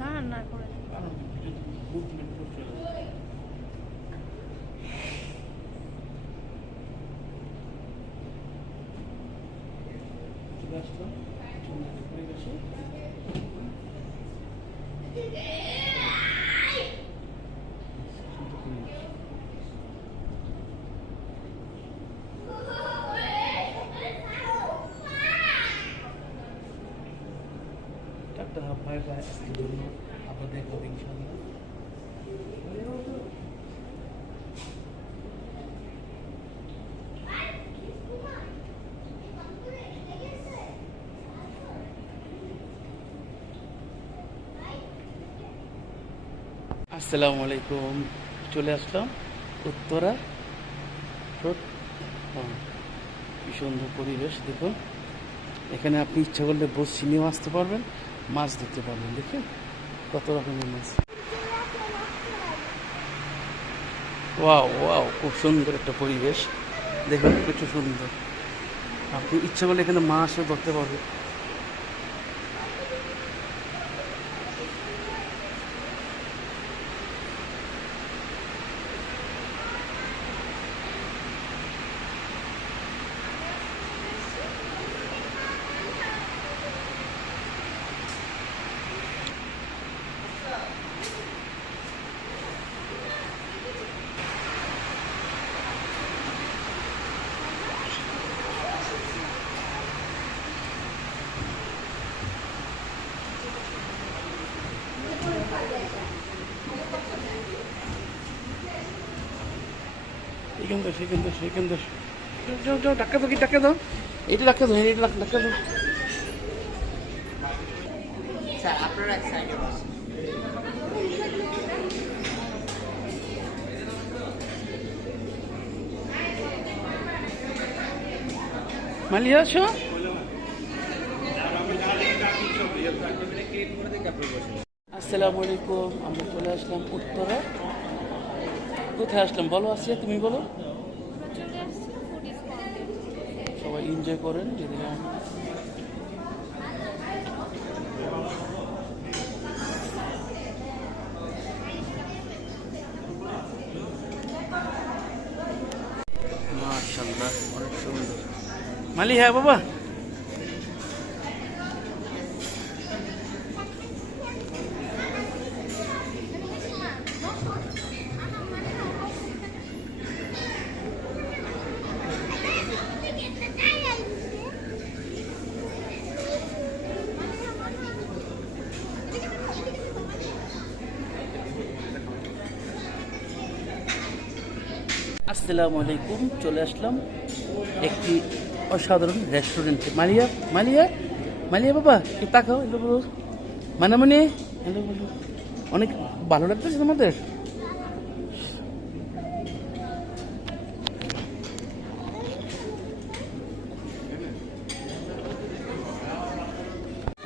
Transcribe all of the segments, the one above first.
না না করে কারণ মুভমেন্ট করছে চলে আসলাম পরিবেশে ডাক্তার হাফ ভাই আজকের জন্য আবার দেখবো ইনশাআল্লাহ। আসসালামু আলাইকুম, চলে আসলাম উত্তরা রোড। কি সুন্দর পরিবেশ দেখুন, এখানে আপনি ইচ্ছা করলে বসি নিয়েও আসতে পারবেন, মাছ ধরতে পারবেন। দেখুন কত রকমের মাছ। ওয়াও ওয়াও, খুব সুন্দর একটা পরিবেশ দেখুন, প্রচুর সুন্দর। আপনি ইচ্ছা করলে এখানে মাছও ধরতে পারবেন। সেখান তো যাও যাও, ডাক্কা দাও, কি ডাক্কা দাও, এটা ডাক্কা দাও, এটা ডাক্কা দাও। স্যার আপনারা এক সাইডে বসুন। মালিয়া আছো? আসসালামু আলাইকুম, আমরা চলে আসলাম উত্তরা। কোথায় আসলাম বলো? আসিয়া তুমি বলো। চলে আসছি ফুডিজ পয়েন্টে। সবাই এনজয় করেন যদি মাশাআল্লাহ, অনেক সুন্দর। মালি হ্যাঁ বাবা, আসসালামু আলাইকুম, চলে আসলাম একটি অসাধারণ রেস্টুরেন্টে। মালিয়া মালিয়া মালিয়া বাবা, কি তাকাও, এলো বলো মানে মানে, এলো বলো। অনেক ভালো লাগতেছে তোমাদের?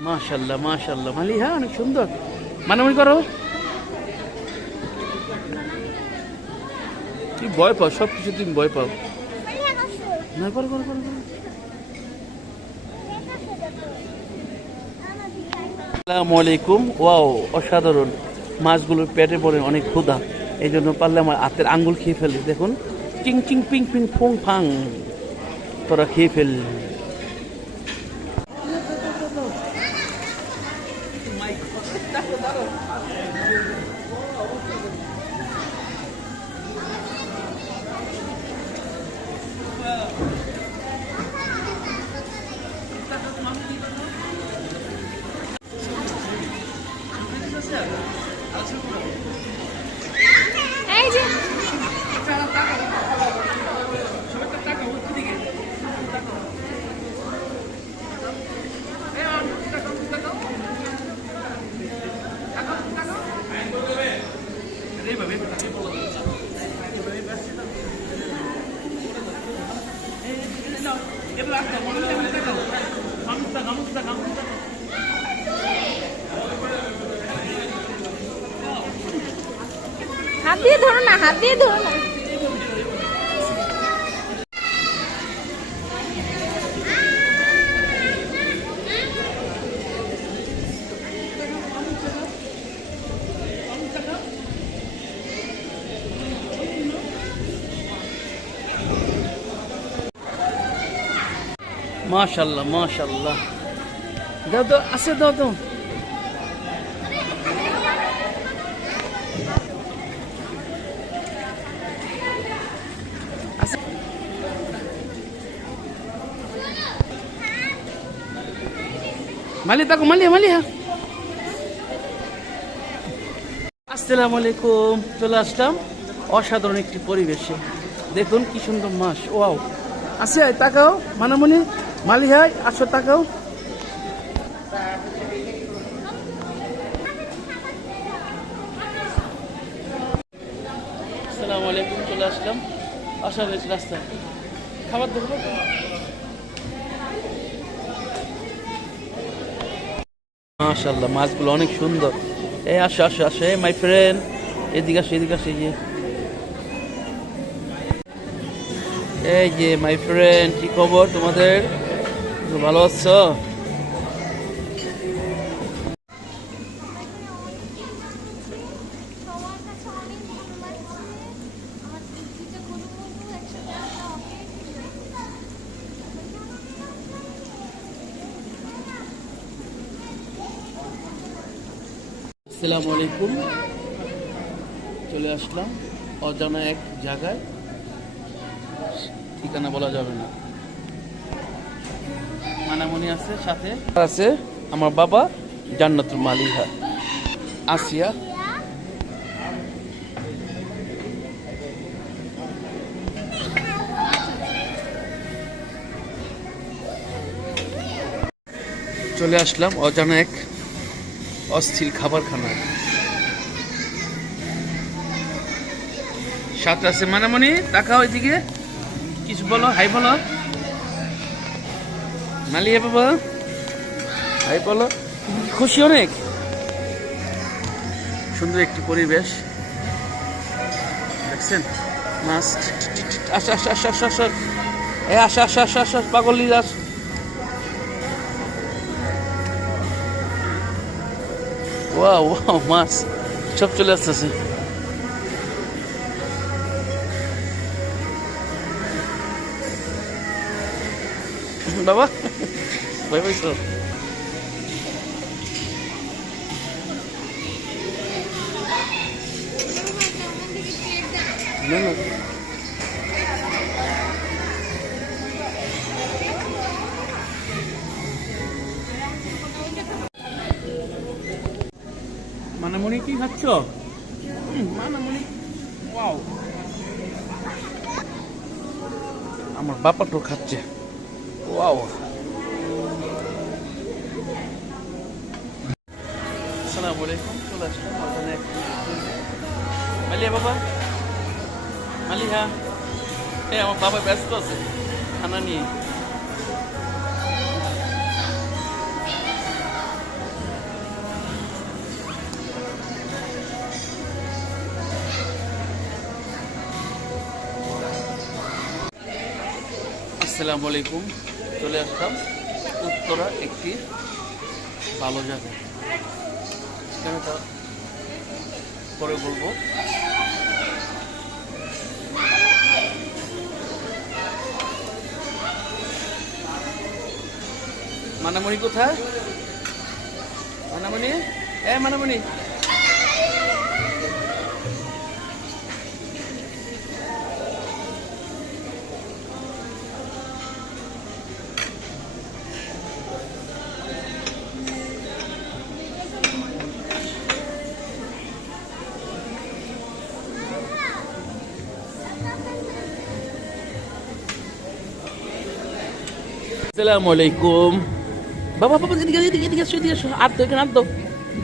মাশাআল্লাহ মাশাআল্লাহ, মালিয়া অনেক সুন্দর। মানামানি করো, তুমি ভয় পাও, সব কিছু তুমি ভয় পাও। না করো করো করো করো। আসসালামু আলাইকুম, ওয়াও অসাধারণ। মাছগুলোর পেটে পড়ে অনেক ক্ষুধা, এই জন্য পারলে আমার হাতের আঙ্গুল খেয়ে ফেলি। দেখুন চিং চিং পিং পিং ফোং ফাং, তোরা খেয়ে ফেল। এই যে হাত দিয়ে ধরো না, হাত দিয়ে ধরো না। মাশাল্লাহ মাশাল্লাহ। দাও দাও, আছে দাও দাও। আছে। মালি তাকো, মালিয়া মালিয়া। আসসালামু আলাইকুম। চলে আসলাম অসাধারণ একটি পরিবেশে। দেখুন কি সুন্দর মাছ। ওয়াও, আছে তাকাও মানামনি, মালিহাই আসো তাকাও। আসসালামু আলাইকুম। চলে আসলাম অসাধারণ রাস্তায়। খাবার দেখবো। মাশাআল্লাহ, মাছগুলো অনেক সুন্দর। এই আসো আসো আসো, এই মাই ফ্রেন্ড, এদিকে আসো এদিকে আসো। এই যে মাই ফ্রেন্ড, কি খবর তোমাদের? ভালো আছো? সবার কাছে অনেক ভালো লাগছে। আমার দুইটা গরু বন্ধু একসাথে আমরা অনেক enjoy আসসালামু আলাইকুম। চলে আসলাম অজানা এক জায়গায়, ঠিকানা বলা যাবে না। মানামনি আছে, সাথে আছে আমার বাবা জান্নাতুল মালিহা, আসিয়া। চলে আসলাম অজানা এক অস্থির খাবারখানায়। সাথে আছে মানামনি, তাকাও এদিকে, কিছু বলো, হাই বলো। মালিয়া বাবা, হাই বলো। খুশি অনেক সুন্দর একটি পরিবেশ দেখছেন। মাছ আসা আসা আসা আসা আসা, এ আসা আসা আসা আসা, পাগল আস। ওয়াও ওয়াও, মাছ সব চলে আসতেছে। বাবা ভাই ভাই সব না না। মানামনি কি খাচ্ছ? মানামনি, ওয়াও। আমার বাবা তো খাচ্ছে। ওয়াও। আসসালামু আলাইকুম। চলে আসলাম ওখানে মালিয়া বাবা, মালিহা। এই আমার বাবা ব্যস্ত আছে খানা নিয়ে। আসসালামু আলাইকুম। চলে আসলাম উত্তরা একটি ভালো জায়গা, সেখানেটা পরে বলবো। মানামনি কোথায়? মানামনি, এ মানামনি। আসসালামু আলাইকুম। বাবা বাবা, এদিকে এদিকে এদিকে আসো এদিকে আসো। আর তো এখানে আর তো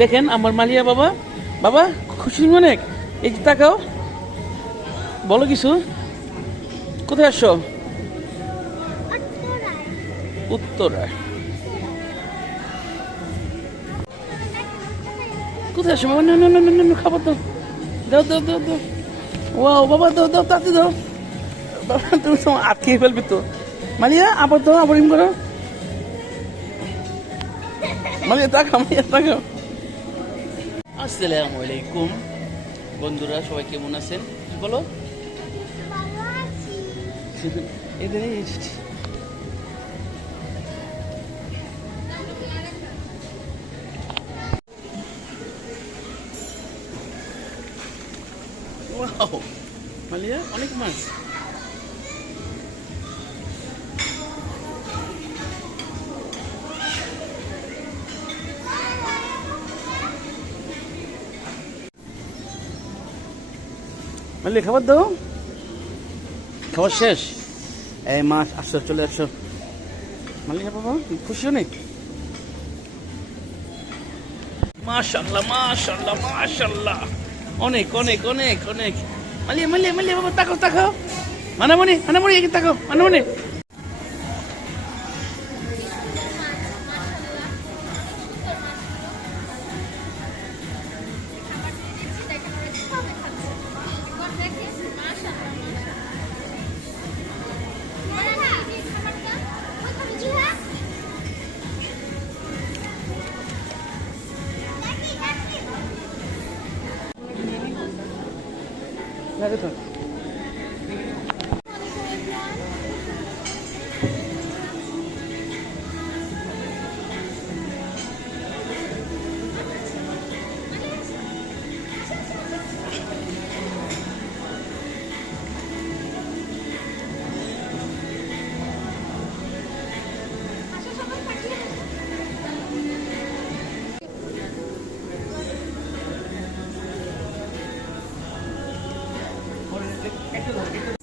দেখেন আমার মালিয়া বাবা। বাবা খুশি অনেক। এই যে তাকাও, বলো কিছু। কোথায় আসো? উত্তরায়। কোথায় আসো বাবা? না না না না না, খাবার দাও দাও দাও দাও দাও। ওয়াও বাবা, দাও দাও তাতে দাও। বাবা তুমি তো আটকে ফেলবি তো। মালিয়া আবার দাও, আবার ইম করো। মালিয়া তাকাও, মালিয়া তাকাও। আসসালামু আলাইকুম বন্ধুরা, সবাই কেমন আছেন? কি বলো? ওয়াও মালিয়া অনেক মাছ। মালিয়া খাবার দাও, খাবার শেষ। এই মাছ আসো, চলে আসো মালিয়া। বাবা খুশি অনেক। মাশাআল্লাহ মাশাআল্লাহ মাশাআল্লাহ, অনেক অনেক অনেক অনেক। মালিয়া মালিয়া মালিয়া বাবা তাকাও তাকাও, মানামণি মানামণি এদিকে তাকাও মানামণি।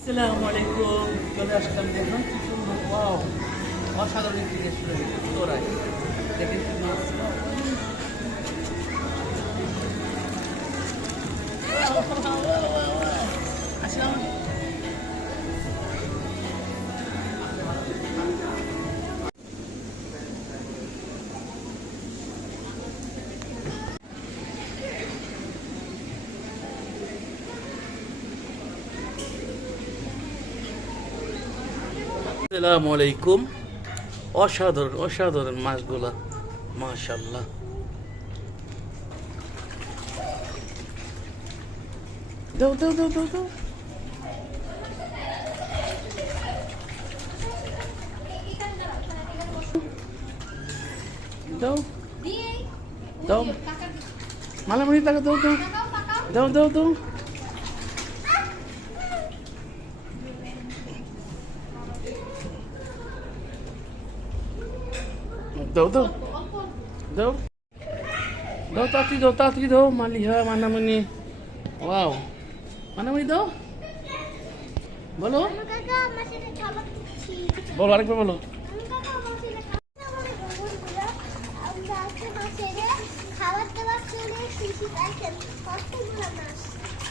আসসালামু আলাইকুম, চলে আসলাম। দেখুন কি সুন্দর, ওয়াও অসাধারণ একটি রেস্টুরেন্ট উত্তরায়। দেখেন কি মাছ, আসসালামু আসসালামু আলাইকুম। অসাধারণ অসাধারণ মাছগুলা, মাশাআল্লাহ। দাও দাও দাও দাও দাও, দাও দাও মালামণি টাকা দাও দাও দাও দাও দাও। দাও দাও দাও দাও, তাড়াতাড়ি দাও মালিহা মানামণি। ওয়াও মানামণি দাও, বলো বলো আরেকবার বলো।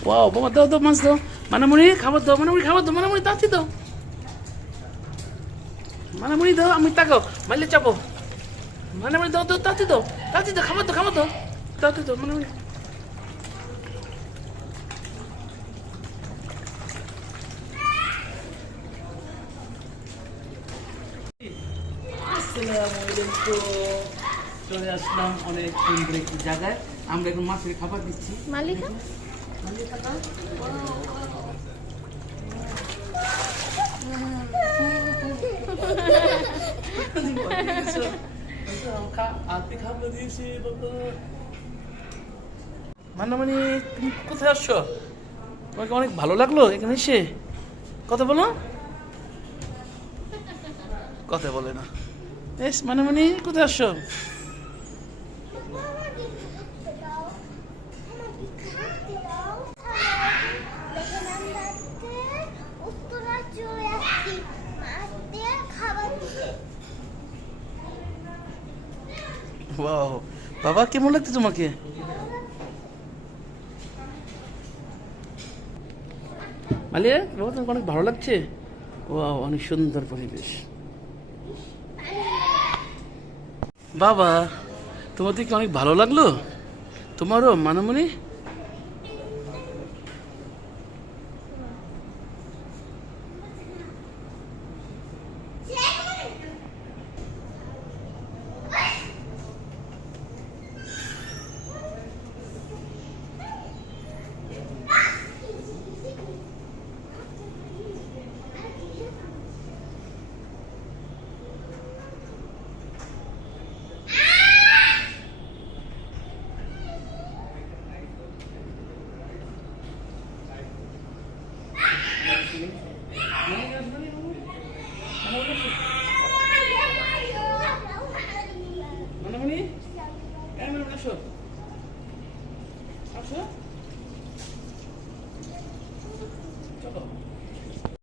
ওয়াও বাবা দাও দাও মাছ দাও মানামণি, খাবার দাও মানামণি, খাবার দাও মানামণি, তাড়াতাড়ি দাও মানামণি দাও। আমি তাকাও মারলে চাপো মানামণি, দাও দাও তাড়াতাড়ি দাও, তাড়াতাড়ি দাও, খাবার দাও খাবার দাও, তাড়াতাড়ি দাও মানামণি। আসসালামু আলাইকুম, চলে আসলাম অনেক সুন্দর একটি জায়গায়। আমরা এখন মাছের খাবার দিচ্ছি। মালিকা মানামণি তুমি কোথায় আসছো? তোমাকে অনেক ভালো লাগলো এখানে এসে। কথা বলো, কথা বলে না। এস মানামণি কোথায় আসছো? ওয়াও বাবা কেমন লাগছে তোমাকে? মালিয়া বাবা তোমাকে অনেক ভালো লাগছে? ওয়াও অনেক সুন্দর পরিবেশ। বাবা তোমাদের কি অনেক ভালো লাগলো? তোমারও মানামণি? প্লিজ